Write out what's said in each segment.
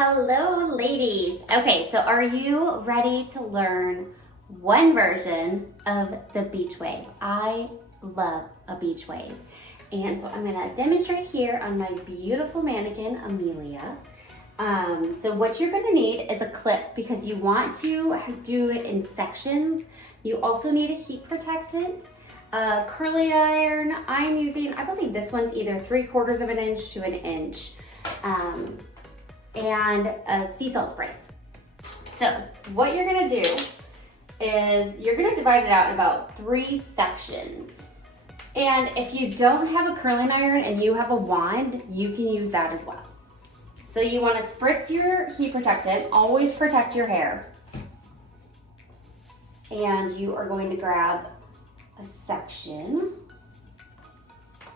Hello, ladies. Okay, so are you ready to learn one version of the beach wave? I love a beach wave. And so I'm gonna demonstrate here on my beautiful mannequin, Amelia. So what you're gonna need is a clip because you want to do it in sections. You also need a heat protectant, a curling iron. I'm using, I believe this one's either 3/4 of an inch to an inch. And a sea salt spray. So what you're gonna do is you're gonna divide it out in about 3 sections. And if you don't have a curling iron and you have a wand, you can use that as well. So you wanna spritz your heat protectant, always protect your hair. And you are going to grab a section.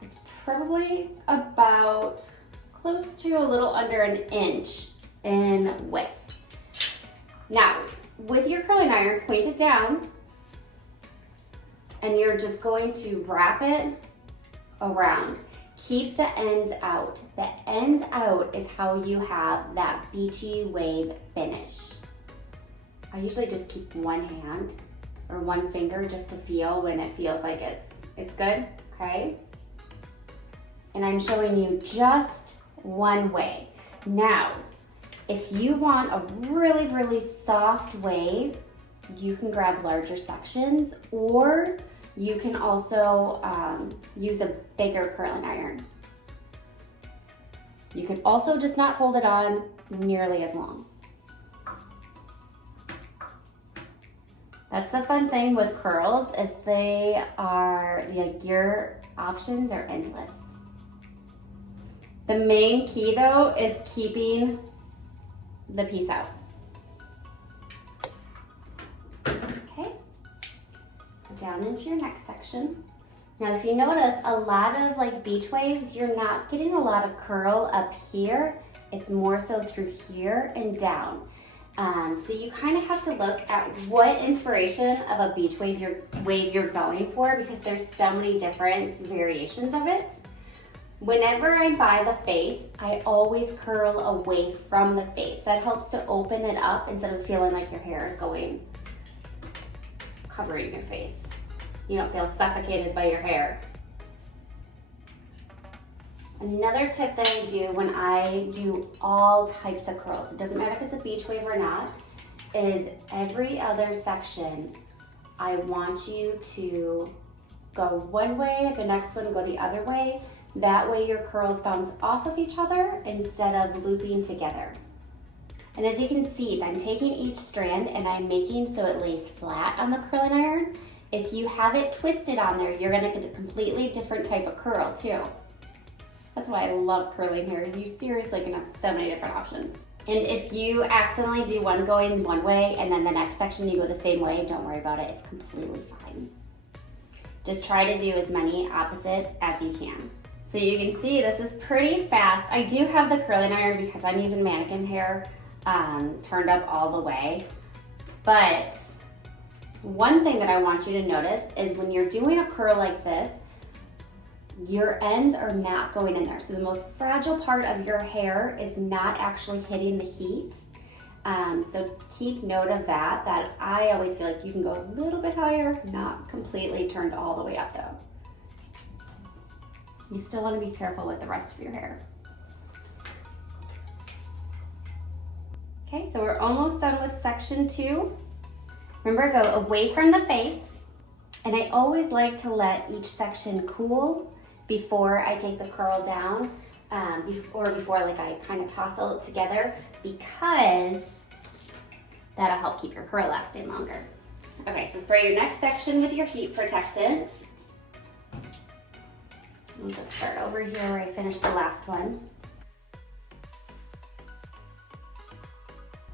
It's probably about close to a little under an inch in width. Now, with your curling iron, point it down, and you're just going to wrap it around. Keep the ends out. The ends out is how you have that beachy wave finish. I usually just keep one hand or one finger just to feel when it feels like it's good, okay? And I'm showing you just one way. Now, if you want a really, really soft wave, you can grab larger sections, or you can also use a bigger curling iron. You can also just not hold it on nearly as long. That's the fun thing with curls, is your options are endless. The main key though is keeping the piece out. Okay, down into your next section. Now if you notice, a lot of like beach waves, you're not getting a lot of curl up here. It's more so through here and down. So you kind of have to look at what inspiration of a beach wave you're going for, because there's so many different variations of it. Whenever I buy the face, I always curl away from the face. That helps to open it up instead of feeling like your hair is covering your face. You don't feel suffocated by your hair. Another tip that I do when I do all types of curls, it doesn't matter if it's a beach wave or not, is every other section, I want you to go one way, the next one go the other way. That way your curls bounce off of each other instead of looping together. And as you can see, I'm taking each strand and I'm making so it lays flat on the curling iron. If you have it twisted on there, you're gonna get a completely different type of curl too. That's why I love curling hair. You seriously can have so many different options. And if you accidentally do one going one way and then the next section you go the same way, don't worry about it, it's completely fine. Just try to do as many opposites as you can. So you can see this is pretty fast. I do have the curling iron because I'm using mannequin hair turned up all the way. But one thing that I want you to notice is when you're doing a curl like this, your ends are not going in there. So the most fragile part of your hair is not actually hitting the heat. So keep note of that I always feel like you can go a little bit higher, not completely turned all the way up though. You still want to be careful with the rest of your hair. Okay, so we're almost done with section 2. Remember, go away from the face. And I always like to let each section cool before I take the curl down, before like I kind of toss it together, because that'll help keep your curl lasting longer. Okay, so spray your next section with your heat protectants. We'll just start over here where I finished the last one.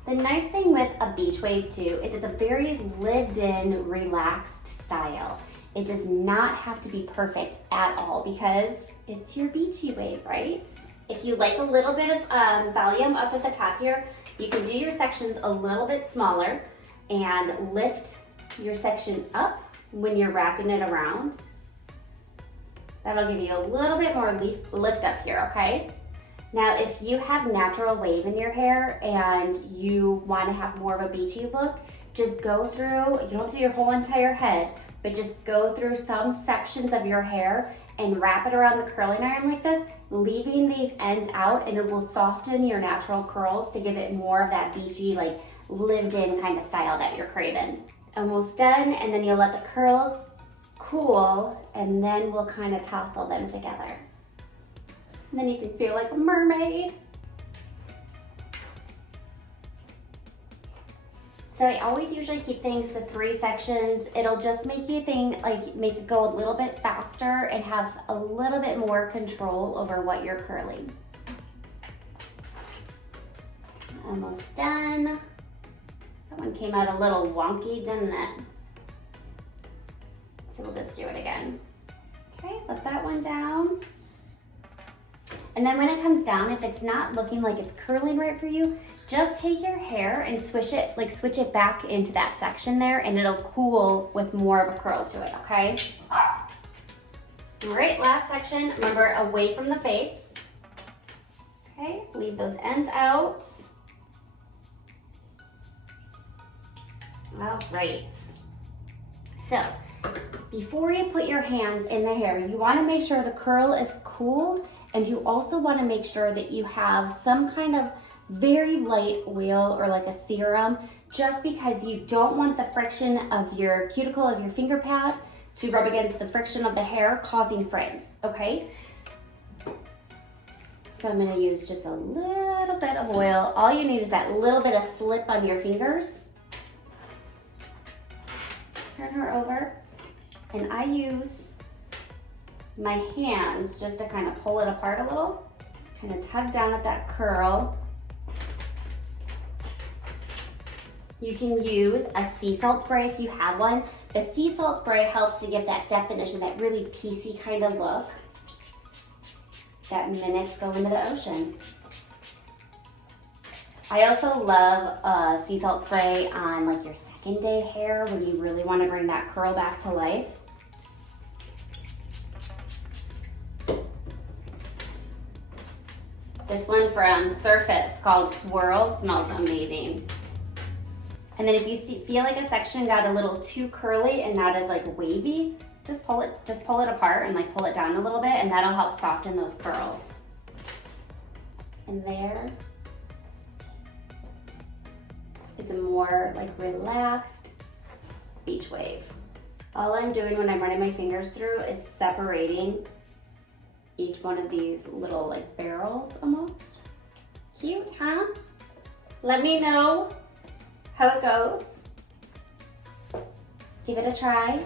The nice thing with a beach wave too is it's a very lived-in, relaxed style. It does not have to be perfect at all because it's your beachy wave, right? If you like a little bit of volume up at the top here, you can do your sections a little bit smaller and lift your section up when you're wrapping it around. That'll give you a little bit more lift up here, okay? Now, if you have natural wave in your hair and you want to have more of a beachy look, just go through, you don't do your whole entire head, but just go through some sections of your hair and wrap it around the curling iron like this, leaving these ends out, and it will soften your natural curls to give it more of that beachy, like lived in kind of style that you're craving. Almost done, and then you'll let the curls cool, and then we'll kind of tousle them together. And then you can feel like a mermaid. So I always usually keep things to 3 sections. It'll just make you make it go a little bit faster and have a little bit more control over what you're curling. Almost done. That one came out a little wonky, didn't it? So we'll just do it again. Okay, let that one down. And then when it comes down, if it's not looking like it's curling right for you, just take your hair and switch it back into that section there, and it'll cool with more of a curl to it, okay? All right, last section, remember, away from the face. Okay, leave those ends out. All right. So, before you put your hands in the hair, you wanna make sure the curl is cool, and you also wanna make sure that you have some kind of very light oil or like a serum, just because you don't want the friction of your cuticle of your finger pad to rub against the friction of the hair, causing frizz, okay? So I'm gonna use just a little bit of oil. All you need is that little bit of slip on your fingers. Turn her over, and I use my hands just to kind of pull it apart a little, kind of tug down at that curl. You can use a sea salt spray if you have one. The sea salt spray helps to give that definition, that really piecey kind of look that mimics going to the ocean. I also love sea salt spray on like your second day hair when you really want to bring that curl back to life. This one from Surface called Swirl smells amazing. And then if you feel like a section got a little too curly and not as like wavy, just pull it apart and like pull it down a little bit, and that'll help soften those curls. And there is a more like relaxed beach wave. All I'm doing when I'm running my fingers through is separating each one of these little like barrels almost. Cute, huh? Let me know how it goes. Give it a try.